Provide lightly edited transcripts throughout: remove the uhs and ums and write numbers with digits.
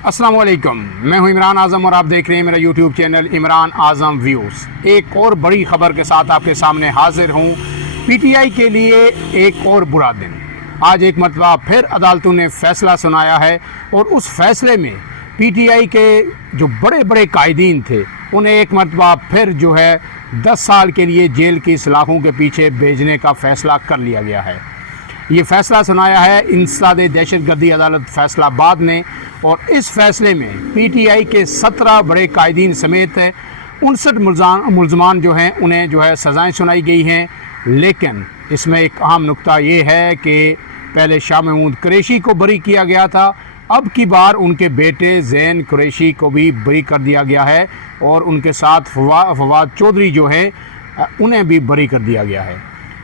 अस्सलाम वालेकुम, मैं हूं इमरान आज़म और आप देख रहे हैं मेरा यूट्यूब चैनल इमरान आज़म व्यूज़। एक और बड़ी ख़बर के साथ आपके सामने हाजिर हूं। पीटीआई के लिए एक और बुरा दिन। आज एक मरतबा फिर अदालतों ने फ़ैसला सुनाया है और उस फैसले में पीटीआई के जो बड़े बड़े कायदीन थे उन्हें एक मरतबा फिर जो है 10 साल के लिए जेल की सलाखों के पीछे भेजने का फ़ैसला कर लिया गया है। ये फ़ैसला सुनाया है इंसदाद दहशतगर्दी अदालत फैसलाबाद ने और इस फैसले में पीटीआई के 17 बड़े कायदीन समेत 59 मुलजमान जो हैं उन्हें जो है सज़ाएँ सुनाई गई हैं। लेकिन इसमें एक अहम नुक्ता ये है कि पहले शाह महमूद कुरैशी को बरी किया गया था, अब की बार उनके बेटे ज़ैन कुरैशी को भी बरी कर दिया गया है और उनके साथ फवाद चौधरी जो है उन्हें भी बरी कर दिया गया है।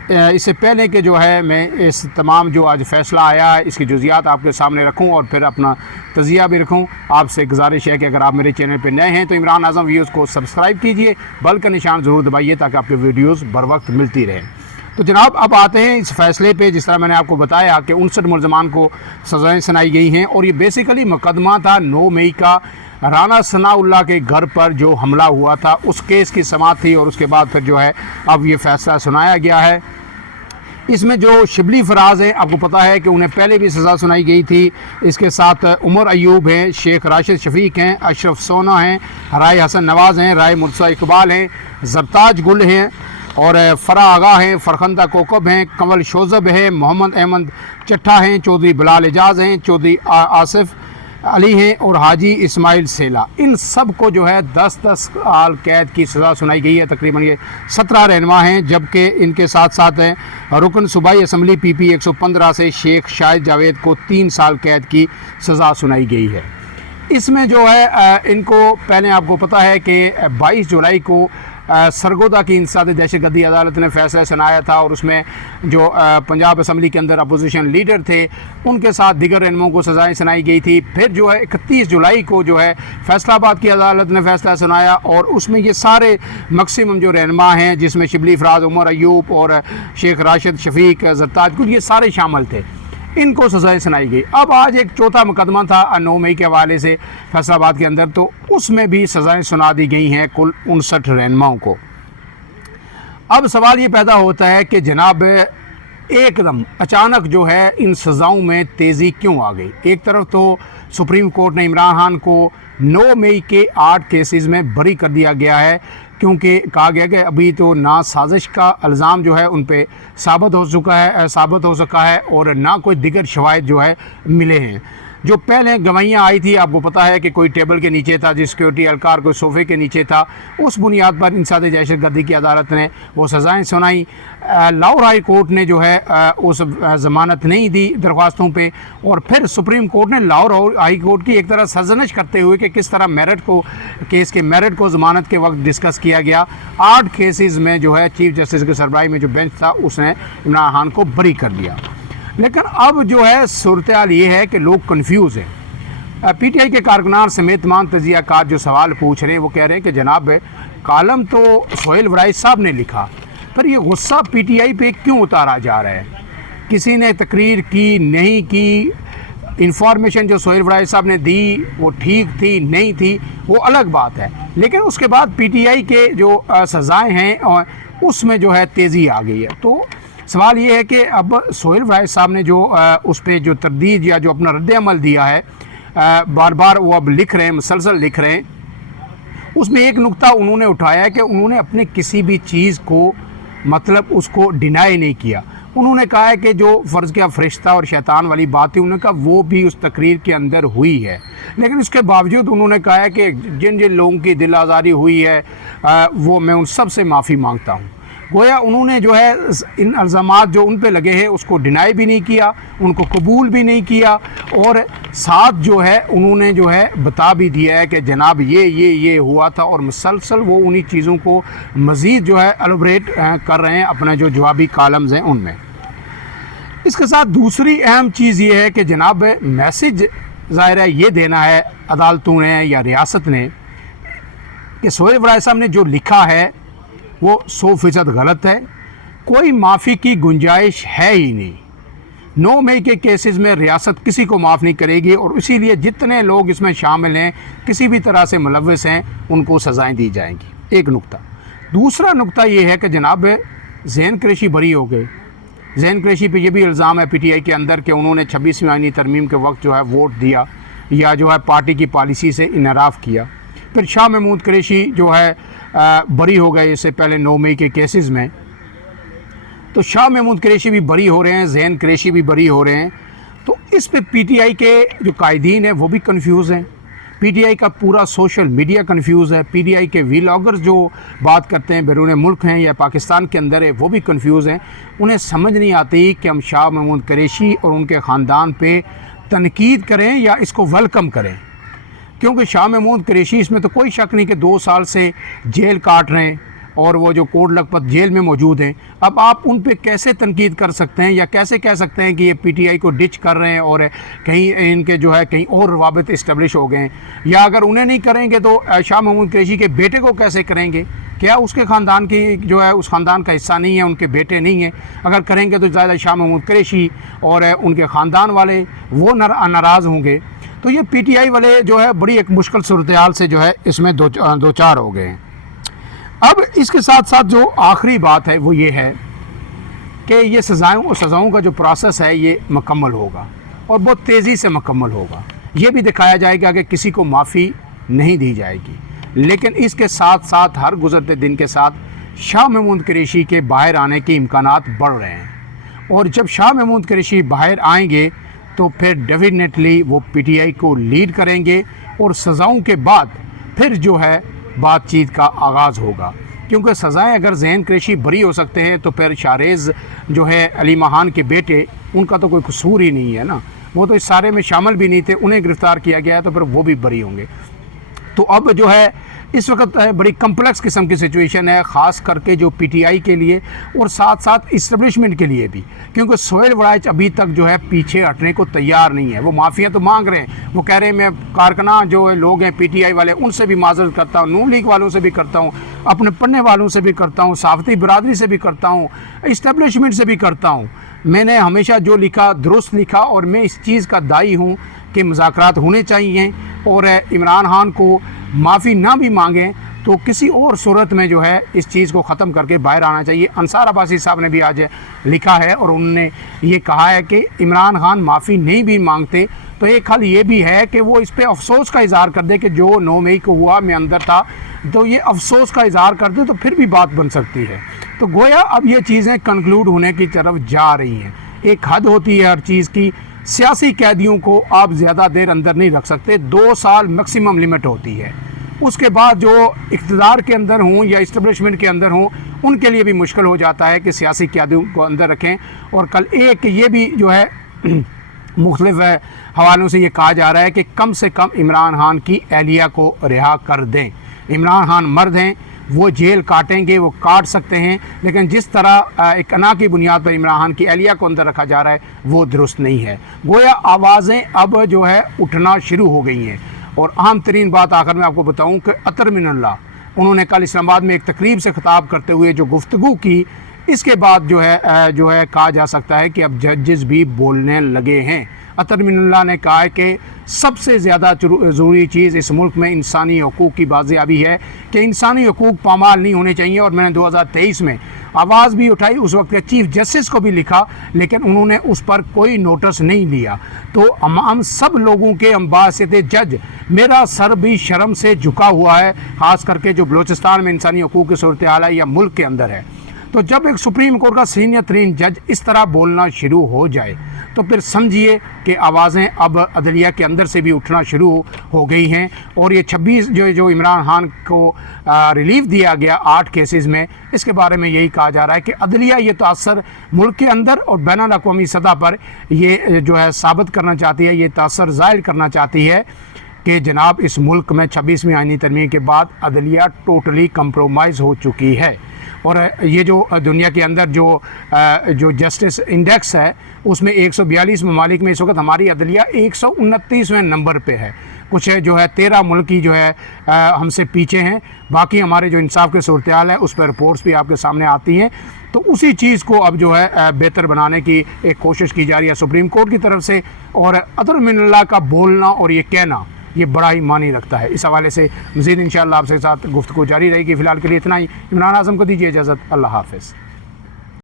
इससे पहले कि जो है मैं इस तमाम जो आज फ़ैसला आया है इसकी जुज़ियात आपके सामने रखूं और फिर अपना तज़िया भी रखूं, आपसे गुजारिश है कि अगर आप मेरे चैनल पर नए हैं तो इमरान आज़म व्यूज़ को सब्सक्राइब कीजिए, बेल का निशान ज़रूर दबाइए ताकि आपके वीडियोज़ बर वक्त मिलती रहें। तो जनाब अब आते हैं इस फ़ैसले पे। जिस तरह मैंने आपको बताया कि 59 मुलजमान को सज़ाएँ सुनाई गई हैं और ये बेसिकली मुकदमा था 9 मई का राना सनाउल्लाह के घर पर जो हमला हुआ था उस केस की समाअत थी और उसके बाद फिर जो है अब ये फ़ैसला सुनाया गया है। इसमें जो शिबली फराज हैं आपको पता है कि उन्हें पहले भी सज़ा सुनाई गई थी। इसके साथ उमर अयूब हैं, शेख राशिद शफीक हैं, अशरफ सोना हैं, राय हसन नवाज़ हैं, राय मुर्तज़ा इकबाल हैं, जरताज गुल हैं और फ़रा आगा हैं, फ़रखंदा कोकब हैं, कंवल शोज़ब हैं, मोहम्मद अहमद चट्ठा हैं, चौधरी बिलाल एजाज़ हैं, चौधरी आसिफ अली हैं और हाजी इस्माइल सेला। इन सब को जो है 10-10 साल कैद की सज़ा सुनाई गई है। तकरीबन ये 17 रहनुमा हैं, जबकि इनके साथ साथ हैं रुकन सूबाई असम्बली PP 115 से शेख शाहिद जावेद को 3 साल कैद की सज़ा सुनाई गई है। इसमें जो है इनको पहले आपको पता है कि 22 जुलाई को सरगोदा की इंसदाद दहशतगर्दी अदालत ने फैसला सुनाया था और उसमें जो पंजाब असम्बली के अंदर अपोजिशन लीडर थे उनके साथ दिगर रहनुमाओं को सज़ाएँ सुनाई गई थी। फिर जो है 31 जुलाई को जो है फैसलाबाद की अदालत ने फैसला सुनाया और उसमें ये सारे मैक्सिमम जो रहनुमा हैं जिसमें शिबली फराज, उमर अयूब और शेख राशिद शफीक, जरताज गुल, ये सारे शामिल थे, इनको सज़ाएँ सुनाई गई। अब आज एक चौथा मुकदमा था 9 मई के हवाले से फैसलाबाद के अंदर, तो उसमें भी सज़ाएँ सुना दी गई हैं कुल 59 रहनुमाओं को। अब सवाल ये पैदा होता है कि जनाब एकदम अचानक जो है इन सज़ाओं में तेज़ी क्यों आ गई। एक तरफ तो सुप्रीम कोर्ट ने इमरान खान को 9 मई के 8 केसेस में बरी कर दिया गया है क्योंकि कहा गया कि अभी तो ना साजिश का इल्ज़ाम जो है उन पे साबित हो सका है और ना कोई दिगर शवाहिद जो है मिले हैं। जो पहले गवाहियाँ आई थी आपको पता है कि कोई टेबल के नीचे था, जिस सिक्योरिटी एहलकार कोई सोफ़े के नीचे था, उस बुनियाद पर इंसदाद दहशतगर्दी की अदालत ने वो सज़ाएँ सुनाई। लाहौर हाई कोर्ट ने जो है उस ज़मानत नहीं दी दरख्वास्तों पे और फिर सुप्रीम कोर्ट ने लाहौर हाई कोर्ट की एक तरह सरजनश करते हुए कि किस तरह केस के मेरिट को ज़मानत के वक्त डिस्कस किया गया। 8 केसेस में जो है चीफ जस्टिस के सरबराही में जो बेंच था उसने इमरान खान को बरी कर दिया। लेकिन अब जो है सूरत हाल ये है कि लोग कन्फ्यूज़ हैं। पीटीआई के कारकुनान समेत तमाम तजियाकार जो सवाल पूछ रहे हैं वो कह रहे हैं कि जनाब कालम तो सोहेल वराइस साहब ने लिखा, पर ये गुस्सा पीटीआई पे क्यों उतारा जा रहा है। किसी ने तकरीर की नहीं की, इंफॉर्मेशन जो सोहेल वराइस साहब ने दी वो ठीक थी नहीं थी वो अलग बात है, लेकिन उसके बाद पीटीआई के जो सज़ाएँ हैं और उसमें जो है तेज़ी आ गई है। तो सवाल ये है कि अब सोहेल वराइस साहब ने जो उस पर जो तरदीद या जो अपना रद्द-ए-अमल दिया है, बार बार वो अब लिख रहे हैं, मुसलसल लिख रहे हैं, उसमें एक नुक्ता उन्होंने उठाया है कि उन्होंने अपने किसी भी चीज़ को मतलब उसको डिनाई नहीं किया। उन्होंने कहा है कि जो फ़र्ज़ किया फरिश्ता और शैतान वाली बात थी, उन्होंने कहा वो भी उस तकरीर के अंदर हुई है, लेकिन उसके बावजूद उन्होंने कहा है कि जिन जिन लोगों की दिल आज़ारी हुई है वो मैं उन सब से माफ़ी मांगता हूँ। गोया उन्होंने जो है इन इल्ज़ामात जो उन पे लगे हैं उसको डिनाई भी नहीं किया, उनको कबूल भी नहीं किया और साथ जो है उन्होंने जो है बता भी दिया है कि जनाब ये हुआ था और मुसलसल वो उन्हीं चीज़ों को मज़ीद जो है एलोबरेट कर रहे हैं अपने जो जवाबी कालम्स हैं उनमें। इसके साथ दूसरी अहम चीज़ ये है कि जनाब मैसेज ज़ाहिर है ये देना है अदालतों ने या रियासत ने कि सोहेल वराइस साहब ने जो लिखा है वो 100% गलत है, कोई माफ़ी की गुंजाइश है ही नहीं। 9 मई के केसेस में रियासत किसी को माफ़ नहीं करेगी और इसीलिए जितने लोग इसमें शामिल हैं, किसी भी तरह से मुलव्वस हैं, उनको सज़ाएं दी जाएंगी। एक नुक्ता। दूसरा नुक्ता ये है कि जनाब ज़ैन कुरैशी बरी हो गए। ज़ैन कुरैशी पे ये भी इल्ज़ाम है पीटीआई के अंदर कि उन्होंने 26वीं आईनी तरमीम के वक्त जो है वोट दिया या जो है पार्टी की पॉलिसी से इनहराफ किया। फिर शाह महमूद कुरैशी जो है बरी हो गए इससे पहले 9 मई के केसेस में। तो शाह महमूद कुरैशी भी बरी हो रहे हैं, ज़ैन कुरैशी भी बरी हो रहे हैं। तो इस पे पीटीआई के जो कायदीन हैं वो भी कंफ्यूज हैं, पीटीआई का पूरा सोशल मीडिया कंफ्यूज है, पीटीआई के व्लॉगर्स जो बात करते हैं बैरून मुल्क हैं या पाकिस्तान के अंदर है वो भी कंफ्यूज हैं। उन्हें समझ नहीं आती कि हम शाह महमूद कुरैशी और उनके ख़ानदान पे तनकीद करें या इसको वेलकम करें, क्योंकि शाह महमूद कुरैशी इसमें तो कोई शक नहीं कि 2 साल से जेल काट रहे हैं और वो जो कोट लखपत जेल में मौजूद हैं। अब आप उन पे कैसे तनकीद कर सकते हैं या कैसे कह सकते हैं कि ये पीटीआई को डिच कर रहे हैं और कहीं इनके जो है कहीं और रवाबित इस्टब्लिश हो गए हैं, या अगर उन्हें नहीं करेंगे तो शाह महमूद कुरैशी के बेटे को कैसे करेंगे? क्या उसके ख़ानदान की जो है उस ख़ानदान का हिस्सा नहीं है, उनके बेटे नहीं हैं? अगर करेंगे तो ज़्यादा शाह महमूद कुरैशी और उनके ख़ानदान वाले वो नाराज़ होंगे। तो ये पीटीआई वाले जो है बड़ी एक मुश्किल सूरत-ए-हाल से जो है इसमें दो चार हो गए हैं। अब इसके साथ साथ जो आखिरी बात है वो ये है कि ये सज़ाओं का जो प्रोसेस है ये मुकम्मल होगा और बहुत तेज़ी से मुकम्मल होगा। ये भी दिखाया जाएगा कि किसी को माफ़ी नहीं दी जाएगी, लेकिन इसके साथ साथ हर गुज़रते दिन के साथ शाह महमूद कुरैशी के बाहर आने के इम्कानात बढ़ रहे हैं और जब शाह महमूद कुरैशी बाहर आएंगे तो फिर डेफिनेटली वो पीटीआई को लीड करेंगे और सज़ाओं के बाद फिर जो है बातचीत का आगाज़ होगा, क्योंकि सज़ाएं अगर ज़ैन कुरैशी बरी हो सकते हैं तो फिर शारेज़ जो है अली महान के बेटे, उनका तो कोई कसूर ही नहीं है ना, वो तो इस सारे में शामिल भी नहीं थे, उन्हें गिरफ़्तार किया गया है तो फिर वो भी बरी होंगे। तो अब जो है इस वक्त बड़ी कम्प्लेक्स किस्म की सिचुएशन है, ख़ास करके जो पीटीआई के लिए और साथ साथ इस्टब्लिशमेंट के लिए भी, क्योंकि सोहेल वड़ाइच अभी तक जो है पीछे हटने को तैयार नहीं है। वो माफ़िया तो मांग रहे हैं, वो कह रहे हैं मैं कारकुना जो लोग हैं पीटीआई वाले उनसे भी माजरत करता हूँ, नून लीग वालों से भी करता हूँ, अपने पढ़ने वालों से भी करता हूँ, सहाफ़ती बिरादरी से भी करता हूँ, इस्टब्लिशमेंट से भी करता हूँ। मैंने हमेशा जो लिखा दुरुस्त लिखा और मैं इस चीज़ का दाई हूँ कि मुज़ाकरात होने चाहिए और इमरान खान को माफ़ी ना भी मांगें तो किसी और सूरत में जो है इस चीज़ को ख़त्म करके बाहर आना चाहिए। अंसार अब्बासी साहब ने भी आज लिखा है और उन्होंने ये कहा है कि इमरान खान माफ़ी नहीं भी मांगते तो एक हल ये भी है कि वो इस पर अफसोस का इज़हार कर दे कि जो 9 मई को हुआ मैं अंदर था, तो ये अफसोस का इज़हार कर दे तो फिर भी बात बन सकती है। तो गोया अब ये चीज़ें कंक्लूड होने की तरफ जा रही हैं। एक हद होती है हर चीज़ की। सियासी कैदियों को आप ज़्यादा देर अंदर नहीं रख सकते, 2 साल मैक्सिमम लिमिट होती है। उसके बाद जो इक़्तिदार के अंदर हों या इस्टब्लिशमेंट के अंदर हों उनके लिए भी मुश्किल हो जाता है कि सियासी कैदियों को अंदर रखें। और कल एक ये भी जो है मुख्तलिफ हवालों से ये कहा जा रहा है कि कम से कम इमरान खान की एहलिया को रिहा कर दें। इमरान खान मर्द हैं, वो जेल काटेंगे, वो काट सकते हैं, लेकिन जिस तरह एक अना की बुनियाद पर इमरान खान की एहलिया को अंदर रखा जा रहा है वो दुरुस्त नहीं है। गोया आवाज़ें अब जो है उठना शुरू हो गई हैं। और अहम तरीन बात आखिर में आपको बताऊं कि अतर मिनल्लाह, उन्होंने कल इस्लामाबाद में एक तकरीब से खिताब करते हुए जो गुफ्तगू की, इसके बाद जो है कहा जा सकता है कि अब जजेस भी बोलने लगे हैं। अतर मिनल्लाह ने कहा है कि सबसे ज़्यादा ज़रूरी चीज़ इस मुल्क में इंसानी हकूक़ की बाज़ियाबी है कि इंसानी हकूक़ पामाल नहीं होने चाहिए। और मैंने 2023 में आवाज़ भी उठाई, उस वक्त के चीफ जस्टिस को भी लिखा, लेकिन उन्होंने उस पर कोई नोटिस नहीं लिया। तो हम सब लोगों के अम्बासित जज, मेरा सर भी शर्म से झुका हुआ है, ख़ास करके जो बलूचिस्तान में इंसानी हकूक़ की सूरत हाल है या मुल्क के अंदर है। तो जब एक सुप्रीम कोर्ट का सीनियर तरीन जज इस तरह बोलना शुरू हो जाए तो फिर समझिए कि आवाज़ें अब अदलिया के अंदर से भी उठना शुरू हो गई हैं। और ये 26 जो इमरान खान को रिलीफ दिया गया 8 केसेस में, इसके बारे में यही कहा जा रहा है कि अदलिया ये तासर मुल्क के अंदर और बैनुल अक़वामी सतह पर ये जो है साबित करना चाहती है, ये तासर ज़ाहिर करना चाहती है कि जनाब इस मुल्क में 26वीं आईनी तरमीम के बाद अदलिया टोटली कंप्रोमाइज़ हो चुकी है। और ये जो दुनिया के अंदर जो जस्टिस इंडेक्स है उसमें 142 ममालिक में इस वक्त हमारी अदलिया 129वें नंबर पे है। कुछ है जो है 13 मुल्क की जो है हमसे पीछे हैं। बाकी हमारे जो इंसाफ के सूरत हाल है उस पर रिपोर्ट्स भी आपके सामने आती हैं। तो उसी चीज़ को अब जो है बेहतर बनाने की एक कोशिश की जा रही है सुप्रीम कोर्ट की तरफ से। और अतर मिनल्लाह का बोलना और ये कहना ये बड़ा ही मानी रखता है। इस हवाले से मज़ीद इंशाअल्लाह आपसे साथ गुफ्तगू जारी रहेगी। फ़िलहाल के लिए इतना ही। इमरान आज़म को दीजिए इजाज़त। अल्लाह हाफ़िज़।